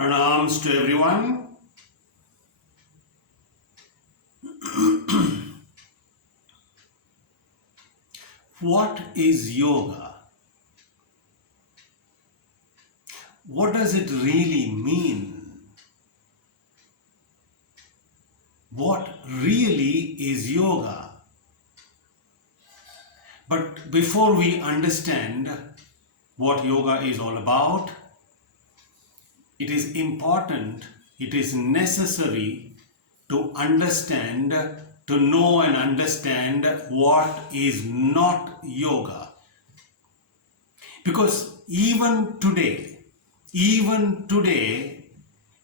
Pranams to everyone. What is yoga? What does it really mean? What really is yoga? But before we understand what yoga is all about, it is important, it is necessary to understand, to know and understand what is not yoga. Because even today,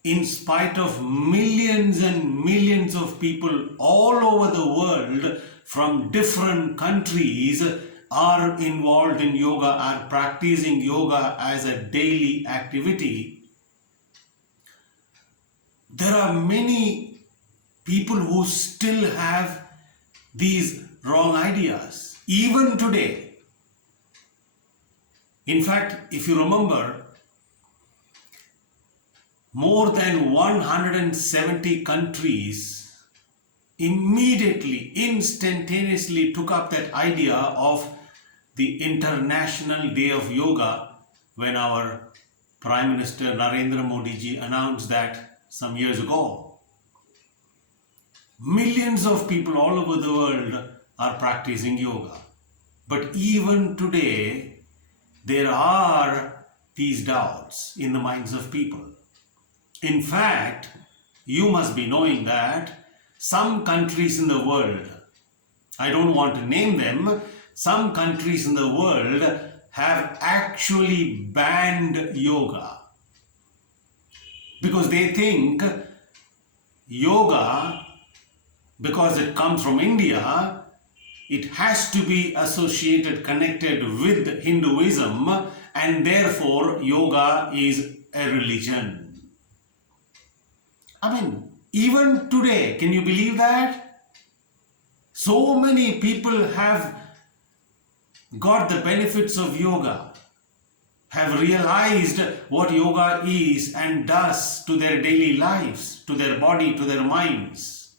in spite of millions and millions of people all over the world from different countries are involved in yoga, are practicing yoga as a daily activity, there are many people who still have these wrong ideas, even today. In fact, if you remember, more than 170 countries immediately, instantaneously took up that idea of the International Day of Yoga when our Prime Minister Narendra Modi ji announced that some years ago. Millions of people all over the world are practicing yoga. But even today, there are these doubts in the minds of people. In fact, you must be knowing that some countries in the world, I don't want to name them, some countries in the world have actually banned yoga because they think yoga, because it comes from India, it has to be associated, connected with Hinduism, and therefore yoga is a religion. I mean, even today, can you believe that? So many people have got the benefits of yoga, have realized what yoga is and does to their daily lives, to their body, to their minds.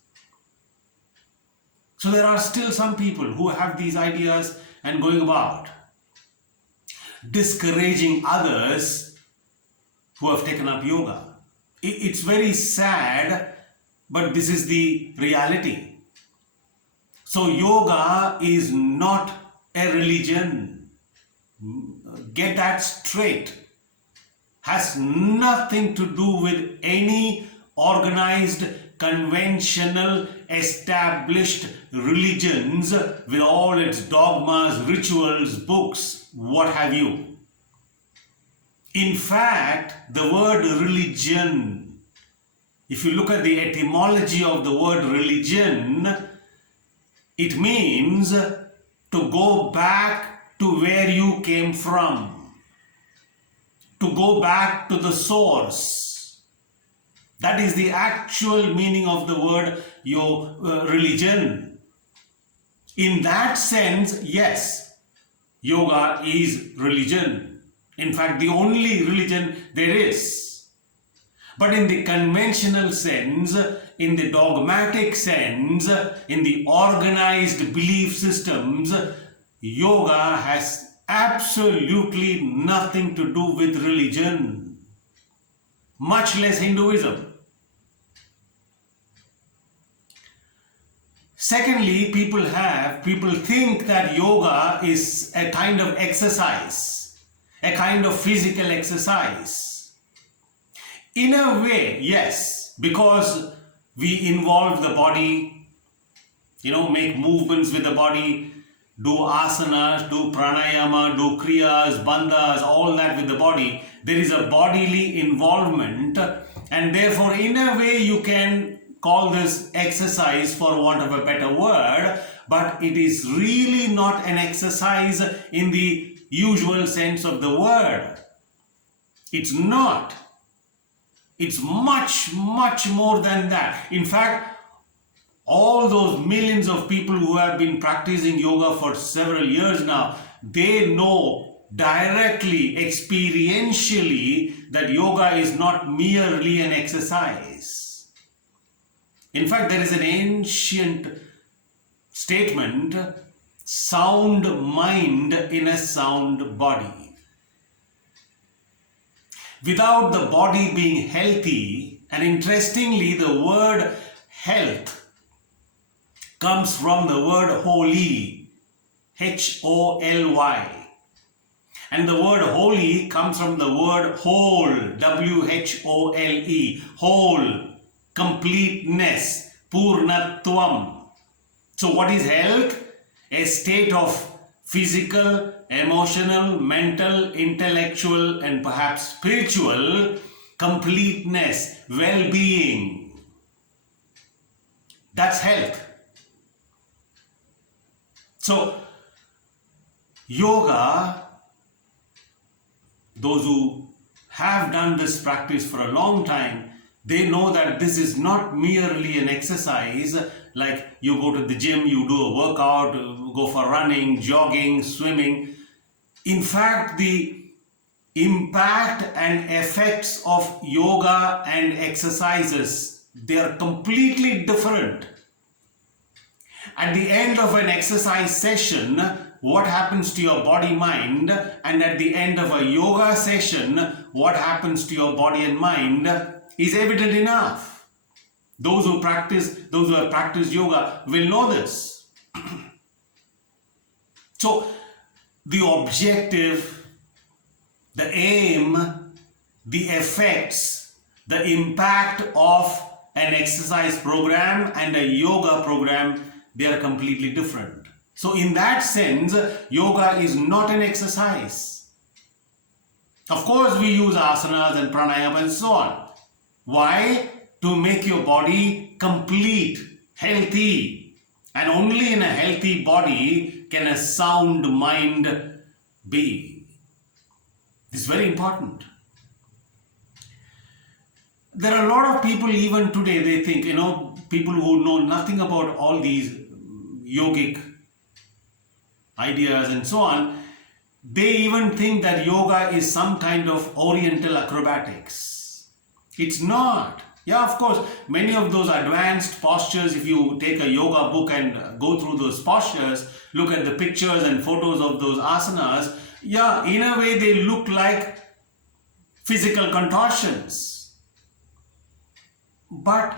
So there are still some people who have these ideas and going about discouraging others who have taken up yoga. It's very sad, but this is the reality. So yoga is not a religion. Get that straight. Has nothing to do with any organized, conventional, established religions with all its dogmas, rituals, books, what have you. In fact, the word religion, if you look at the etymology of the word religion, it means to go back to where you came from, to go back to the source. That is the actual meaning of the word religion. In that sense, yes, yoga is religion. In fact, the only religion there is. But in the conventional sense, in the dogmatic sense, in the organized belief systems, yoga has absolutely nothing to do with religion, much less Hinduism. Secondly, people think that yoga is a kind of exercise, a kind of physical exercise. In a way, yes, because we involve the body, make movements with the body, do asanas, do pranayama, do kriyas, bandhas, all that with the body. There is a bodily involvement, and therefore in a way you can call this exercise for want of a better word, but it is really not an exercise in the usual sense of the word. It's not. It's much, much more than that. In fact, all those millions of people who have been practicing yoga for several years now, they know directly, experientially, that yoga is not merely an exercise. In fact, there is an ancient statement, sound mind in a sound body. Without the body being healthy, and interestingly, the word health comes from the word holy, Holy. And the word holy comes from the word whole, Whole, whole, completeness, purnatvam. So what is health? A state of physical, emotional, mental, intellectual, and perhaps spiritual completeness, well-being. That's health. So, yoga, those who have done this practice for a long time, they know that this is not merely an exercise like you go to the gym, you do a workout, go for running, jogging, swimming. In fact, the impact and effects of yoga and exercises, they are completely different. At the end of an exercise session, what happens to your body mind, and at the end of a yoga session, what happens to your body and mind is evident enough. Those who have practiced yoga will know this. So, the objective, the aim, the effects, the impact of an exercise program and a yoga program, they are completely different. So in that sense, yoga is not an exercise. Of course, we use asanas and pranayama and so on. Why? To make your body complete, healthy. And only in a healthy body can a sound mind be. This is very important. There are a lot of people even today, they think, people who know nothing about all these yogic ideas and so on, they even think that yoga is some kind of oriental acrobatics. It's not. Yeah, of course, many of those advanced postures, if you take a yoga book and go through those postures, look at the pictures and photos of those asanas, yeah, in a way they look like physical contortions. But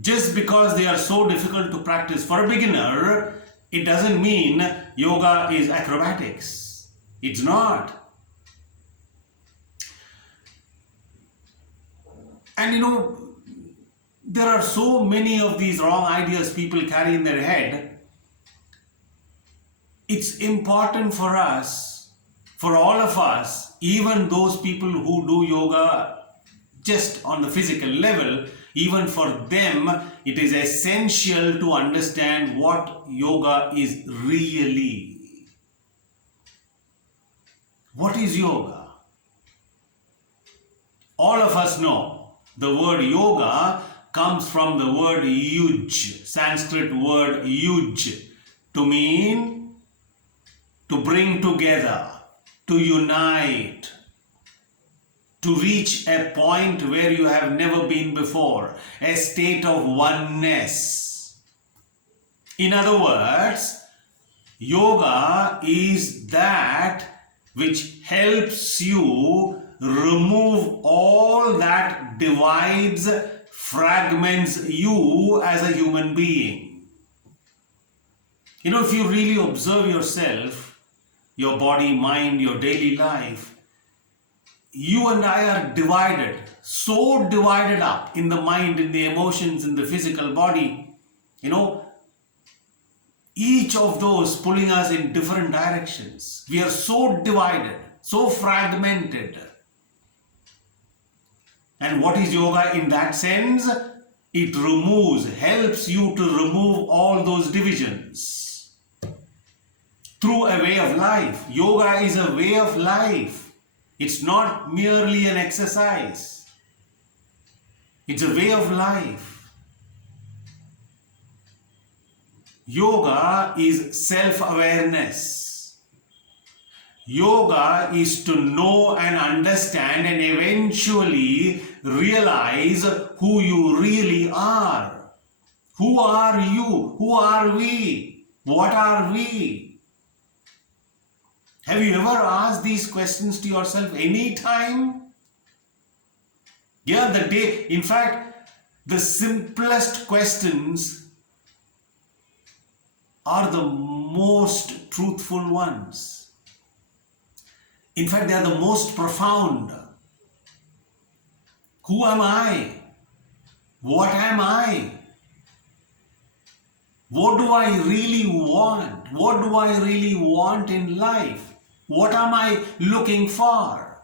just because they are so difficult to practice for a beginner, it doesn't mean yoga is acrobatics. It's not. And there are so many of these wrong ideas people carry in their head. It's important for us, for all of us, even those people who do yoga just on the physical level, even for them, it is essential to understand what yoga is really. What is yoga? All of us know the word yoga comes from the word yuj, Sanskrit word yuj, to mean to bring together, to unite, to reach a point where you have never been before, a state of oneness. In other words, yoga is that which helps you remove all that divides, fragments you as a human being. If you really observe yourself, your body, mind, your daily life, you and I are divided, so divided up in the mind, in the emotions, in the physical body. Each of those pulling us in different directions. We are so divided, so fragmented. And what is yoga in that sense? It helps you to remove all those divisions through a way of life. Yoga is a way of life. It's not merely an exercise. It's a way of life. Yoga is self-awareness. Yoga is to know and understand and eventually realize who you really are. Who are you? Who are we? What are we? Have you ever asked these questions to yourself any time? Yeah, in fact, the simplest questions are the most truthful ones. In fact, they are the most profound. Who am I? What am I? What do I really want? What do I really want in life? What am I looking for?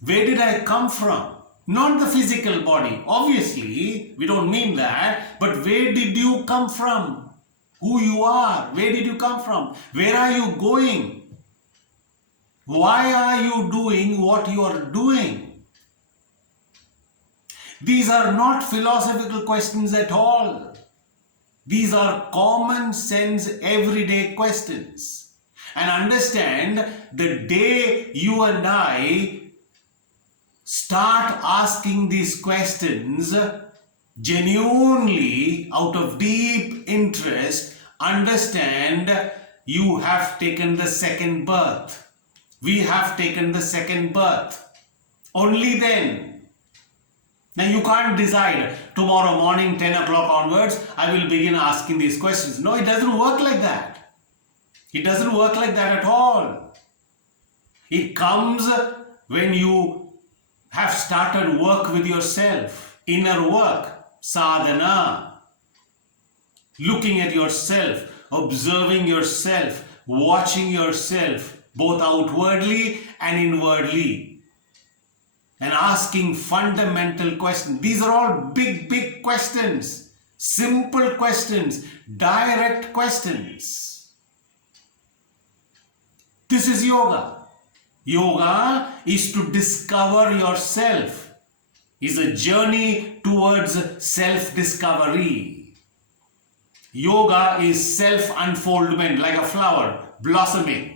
Where did I come from? Not the physical body. Obviously, we don't mean that. But where did you come from? Who you are? Where did you come from? Where are you going? Why are you doing what you are doing? These are not philosophical questions at all. These are common sense, everyday questions. And understand, the day you and I start asking these questions genuinely out of deep interest, understand, you have taken the second birth. We have taken the second birth. Only then. Now you can't decide tomorrow morning 10 o'clock onwards I will begin asking these questions. No, it doesn't work like that. It doesn't work like that at all. It comes when you have started work with yourself, inner work, sadhana, looking at yourself, observing yourself, watching yourself, both outwardly and inwardly, and asking fundamental questions. These are all big questions, simple questions, direct questions. This is yoga. Yoga is to discover yourself, is a journey towards self-discovery. Yoga is self-unfoldment, like a flower blossoming.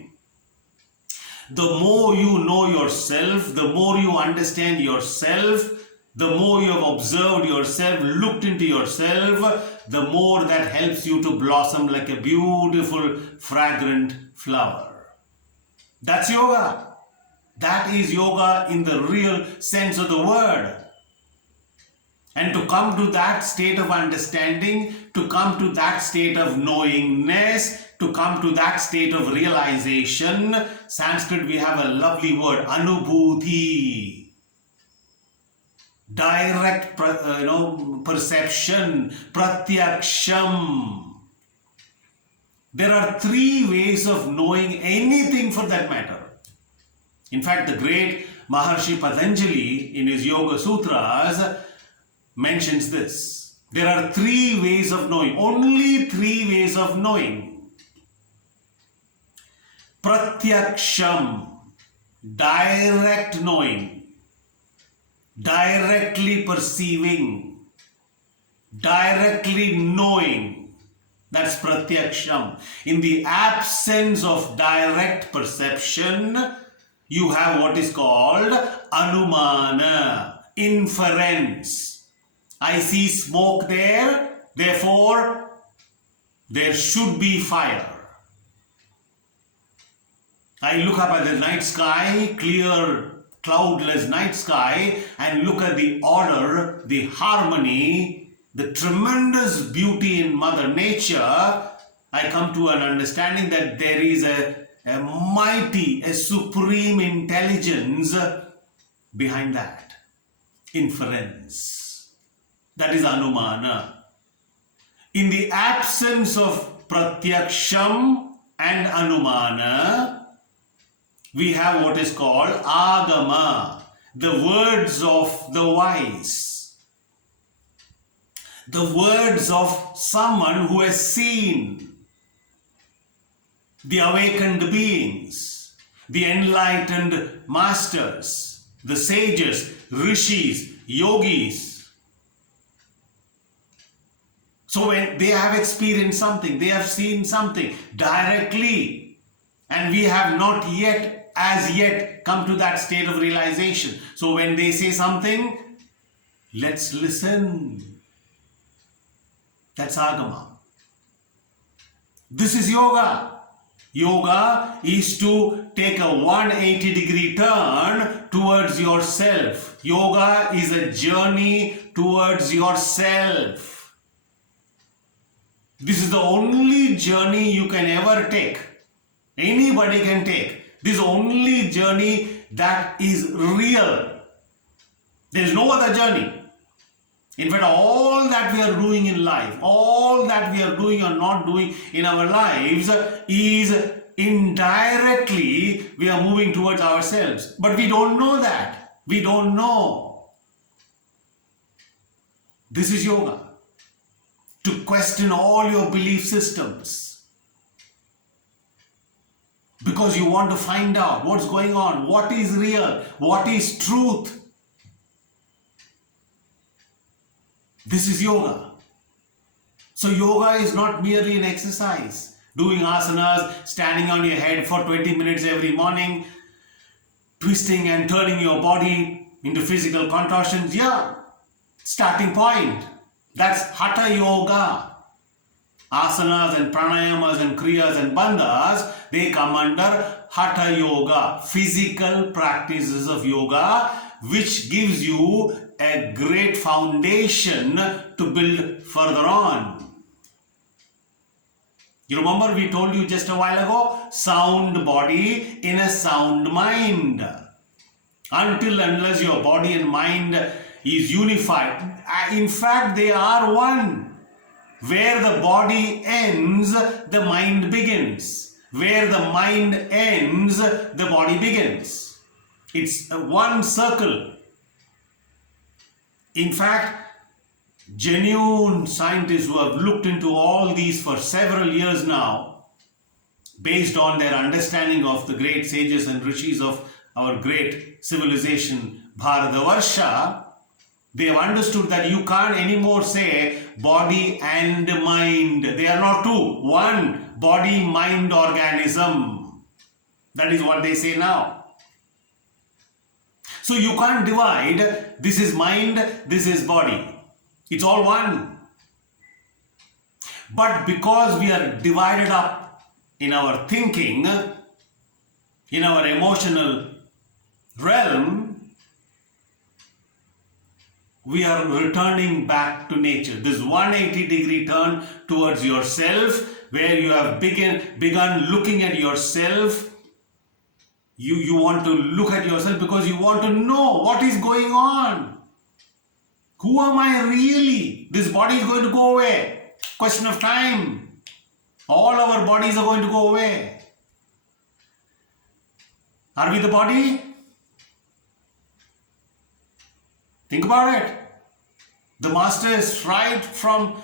The more you know yourself, the more you understand yourself, the more you have observed yourself, looked into yourself, the more that helps you to blossom like a beautiful, fragrant flower. That's yoga. That is yoga in the real sense of the word. And to come to that state of understanding, to come to that state of knowingness, to come to that state of realization, Sanskrit we have a lovely word, anubhuti. Direct perception, pratyaksham. There are three ways of knowing anything for that matter. In fact, the great Maharshi Patanjali in his Yoga Sutras mentions this. There are three ways of knowing, only three ways of knowing. Pratyaksham, direct knowing, directly perceiving, directly knowing. That's pratyaksham. In the absence of direct perception, you have what is called anumana, inference. I see smoke there, therefore there should be fire. I look up at the night sky, clear, cloudless night sky, and look at the order, the harmony, the tremendous beauty in Mother Nature. I come to an understanding that there is a mighty, a supreme intelligence behind that. Inference. That is anumana. In the absence of pratyaksham and anumana, we have what is called agama, the words of the wise. The words of someone who has seen. The awakened beings, the enlightened masters, the sages, Rishis, Yogis. So when they have experienced something, they have seen something directly, And we have not yet, as yet, come to that state of realization. So when they say something, let's listen. That's Agama. This is yoga. Yoga is to take a 180-degree turn towards yourself. Yoga is a journey towards yourself. This is the only journey you can ever take. Anybody can take. This is the only journey that is real. There is no other journey. In fact, all that we are doing in life, all that we are doing or not doing in our lives is indirectly we are moving towards ourselves. But we don't know that. We don't know. This is yoga. To question all your belief systems. Because you want to find out what's going on, what is real, what is truth. This is yoga. So yoga is not merely an exercise. Doing asanas, standing on your head for 20 minutes every morning, twisting and turning your body into physical contortions. Yeah, starting point. That's Hatha Yoga. Asanas and pranayamas and kriyas and bandhas, they come under Hatha Yoga. Physical practices of yoga, which gives you a great foundation to build further on. You remember we told you just a while ago, sound body in a sound mind. Until unless your body and mind is unified. In fact, they are one. Where the body ends, the mind begins. Where the mind ends, the body begins. It's one circle. In fact, genuine scientists who have looked into all these for several years now, based on their understanding of the great sages and rishis of our great civilization, Bharatavarsha, they have understood that you can't anymore say body and mind. They are not two. One body-mind organism. That is what they say now. So you can't divide, this is mind, this is body. It's all one. But because we are divided up in our thinking, in our emotional realm, we are returning back to nature. This 180-degree turn towards yourself, where you have begun looking at yourself. You want to look at yourself because you want to know what is going on. Who am I really? This body is going to go away. Question of time. All our bodies are going to go away. Are we the body? Think about it. The masters, right from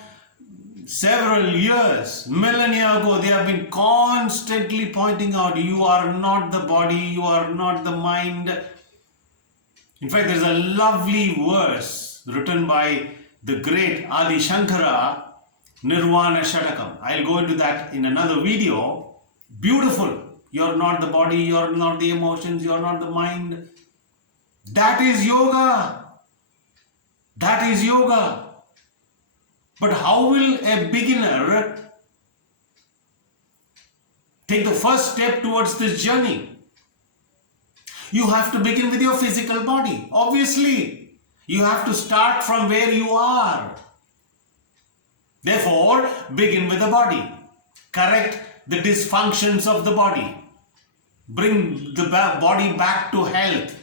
several years, millennia ago, they have been constantly pointing out, you are not the body, you are not the mind. In fact, there is a lovely verse written by the great Adi Shankara, Nirvana Shatakam. I'll go into that in another video. Beautiful. You're not the body, you're not the emotions, you're not the mind. That is yoga. That is yoga. But how will a beginner take the first step towards this journey? You have to begin with your physical body. Obviously, you have to start from where you are. Therefore, begin with the body. Correct the dysfunctions of the body. Bring the body back to health.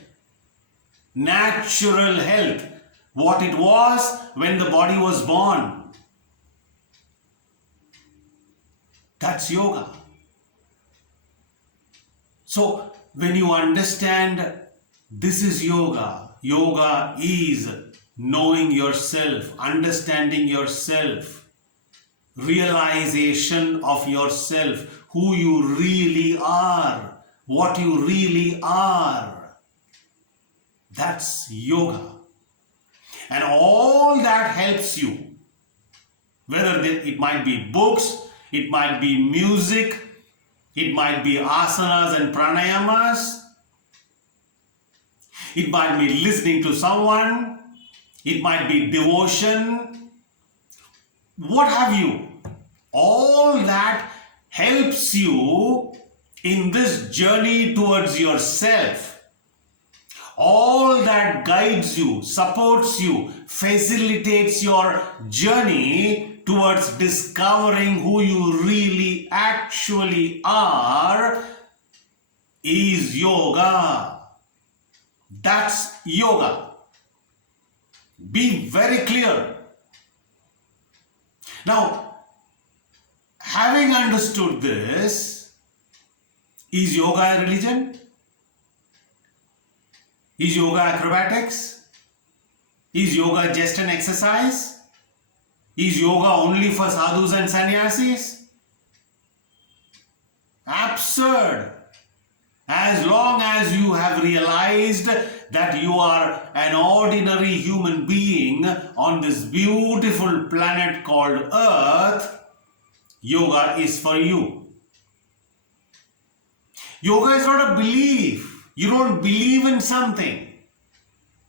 Natural health. What it was when the body was born. That's yoga. So, when you understand this is yoga, yoga is knowing yourself, understanding yourself, realization of yourself, who you really are, what you really are. That's yoga. And all that helps you, whether it might be books, it might be music, It might be asanas and pranayamas. It might be listening to someone. It might be devotion. What have you? All that helps you in this journey towards yourself. All that guides you, supports you, facilitates your journey towards discovering who you really actually are is yoga. That's yoga. Be very clear. Now, having understood this, is yoga a religion? Is yoga acrobatics? Is yoga just an exercise? Is yoga only for sadhus and sannyasis? Absurd. As long as you have realized that you are an ordinary human being on this beautiful planet called Earth, yoga is for you. Yoga is not a belief. You don't believe in something.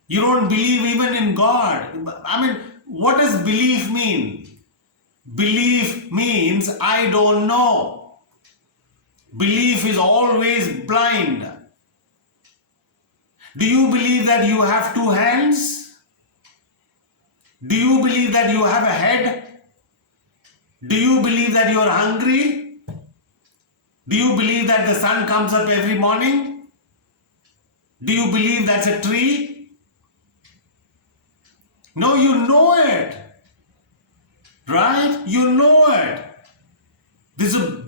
You don't believe even in God. I mean, what does belief mean? Belief means I don't know. Belief is always blind. Do you believe that you have two hands? Do you believe that you have a head? Do you believe that you are hungry? Do you believe that the sun comes up every morning? Do you believe that's a tree? No, you know it. Right? You know it. There's a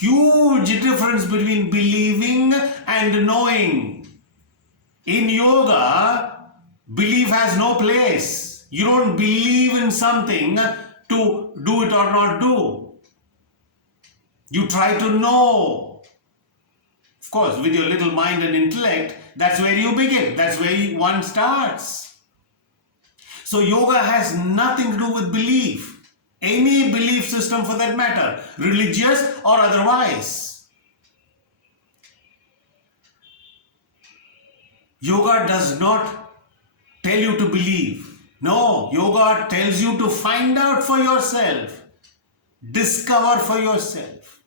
huge difference between believing and knowing. In yoga, belief has no place. You don't believe in something to do it or not do. You try to know. Of course, with your little mind and intellect, that's where you begin. That's where one starts. So yoga has nothing to do with belief. Any belief system for that matter, religious or otherwise. Yoga does not tell you to believe. No, yoga tells you to find out for yourself. Discover for yourself.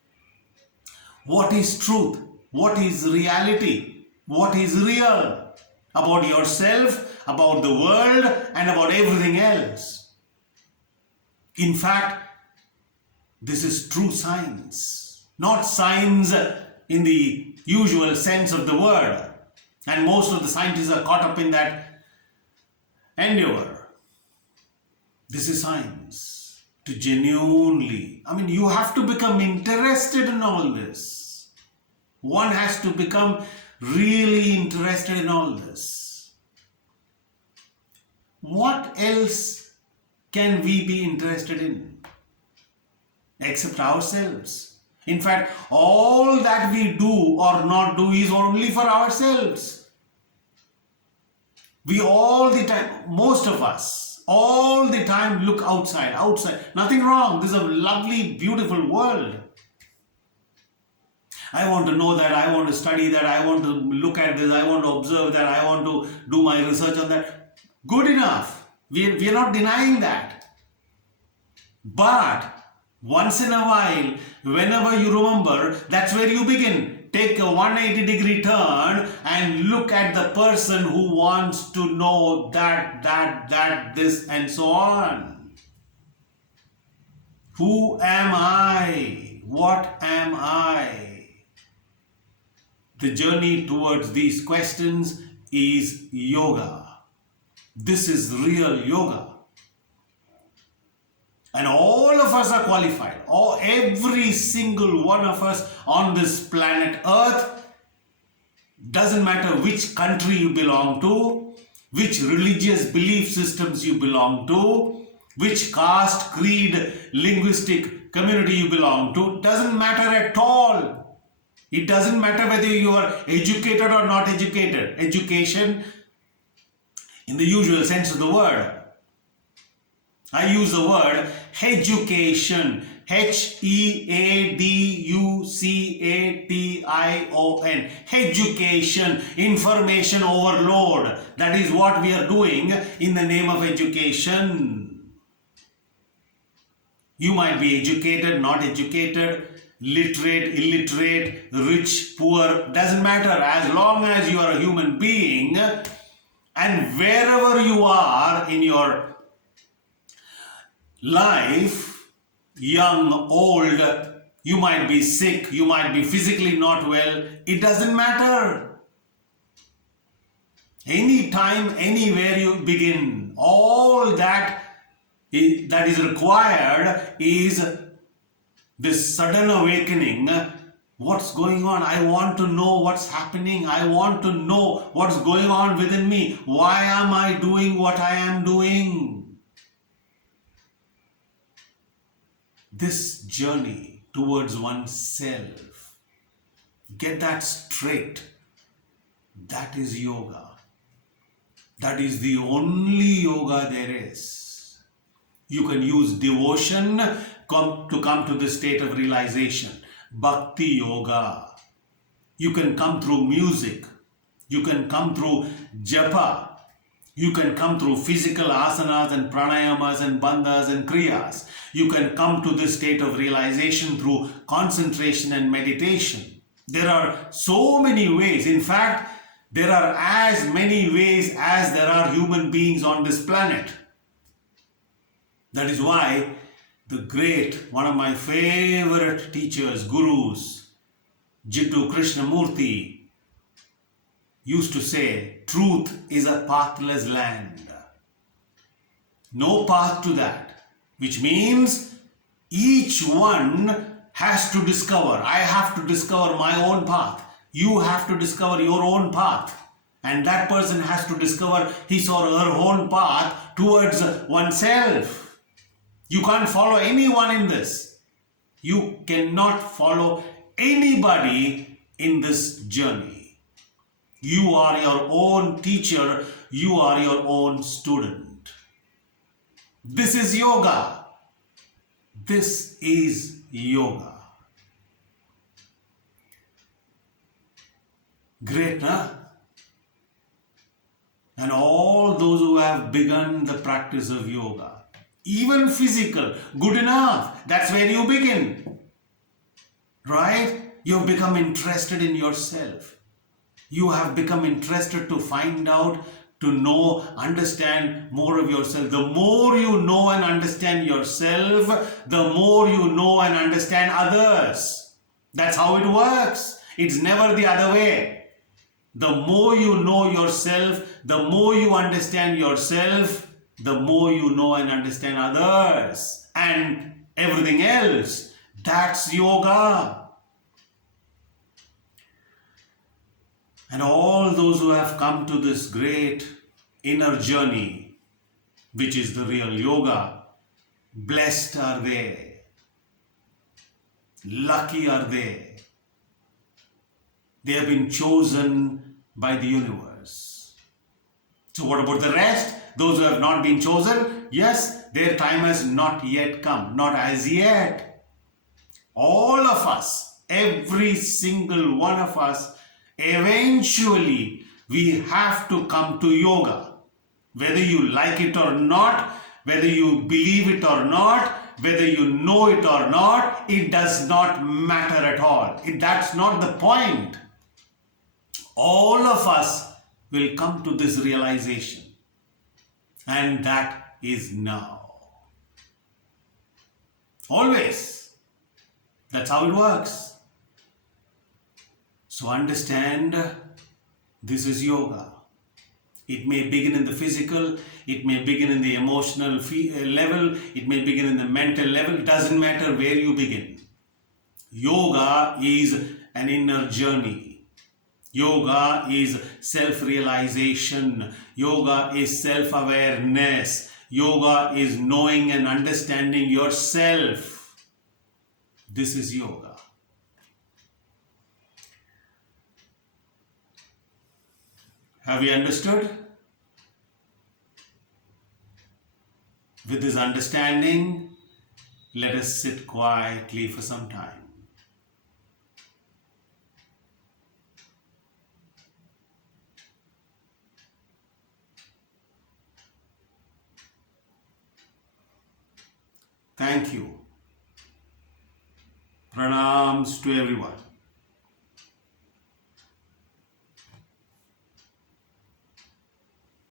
What is truth? What is reality? What is real about yourself, about the world, and about everything else? In fact, this is true science, not science in the usual sense of the word. And most of the scientists are caught up in that endeavor. This is science. To genuinely, you have to become interested in all this. One has to become really interested in all this. What else can we be interested in except ourselves? In fact, all that we do or not do is only for ourselves. We all the time, most of us, all the time look outside. Nothing wrong. This is a lovely, beautiful world. I want to know that, I want to study that, I want to look at this, I want to observe that, I want to do my research on that. Good enough. We are not denying that. But once in a while, whenever you remember, that's where you begin. Take a 180-degree turn and look at the person who wants to know that, this, and so on. Who am I? What am I? The journey towards these questions is yoga. This is real yoga. And all of us are qualified. Every single one of us on this planet Earth, doesn't matter which country you belong to, which religious belief systems you belong to, which caste, creed, linguistic community you belong to, doesn't matter at all. It doesn't matter whether you are educated or not educated. Education in the usual sense of the word. I use the word education. Heducation. Education, information overload. That is what we are doing in the name of education. You might be educated, not educated, literate, illiterate, rich, poor, doesn't matter, as long as you are a human being. And wherever you are in your life, young, old, you might be sick, you might be physically not well, it doesn't matter. Anytime, anywhere you begin, all that is required is this sudden awakening. What's going on? I want to know what's happening. I want to know what's going on within me. Why am I doing what I am doing? This journey towards oneself, get that straight. That is yoga. That is the only yoga there is. You can use devotion to come to this state of realization. Bhakti yoga. You can come through music. You can come through japa. You can come through physical asanas and pranayamas and bandhas and kriyas. You can come to this state of realization through concentration and meditation. There are so many ways. In fact, there are as many ways as there are human beings on this planet. That is why the great, one of my favorite teachers, gurus, Jiddu Krishnamurti, used to say, truth is a pathless land. No path to that. Which means each one has to discover. I have to discover my own path. You have to discover your own path. And that person has to discover his or her own path towards oneself. You can't follow anyone in this. You cannot follow anybody in this journey. You are your own teacher. You are your own student. This is yoga. This is yoga. Great, huh? And all those who have begun the practice of yoga, even physical, good enough. That's where you begin. Right? You've become interested in yourself. You have become interested to find out, to know, understand more of yourself. The more you know and understand yourself, the more you know and understand others. That's how it works. It's never the other way. The more you know yourself, the more you understand yourself, the more you know and understand others and everything else. That's yoga. And all those who have come to this great inner journey, which is the real yoga, blessed are they. Lucky are they. They have been chosen by the universe. So what about the rest? Those who have not been chosen? Yes, their time has not yet come. Not as yet. All of us, every single one of us, eventually we have to come to yoga. Whether you like it or not, whether you believe it or not, whether you know it or not, it does not matter at all. That's not the point. All of us will come to this realization. And that is now. Always. That's how it works. So understand, this is yoga. It may begin in the physical, it may begin in the emotional level, it may begin in the mental level. It doesn't matter where you begin. Yoga is an inner journey. Yoga is self-realization. Yoga is self-awareness. Yoga is knowing and understanding yourself. This is yoga. Have you understood? With this understanding, let us sit quietly for some time. Thank you. Pranams to everyone.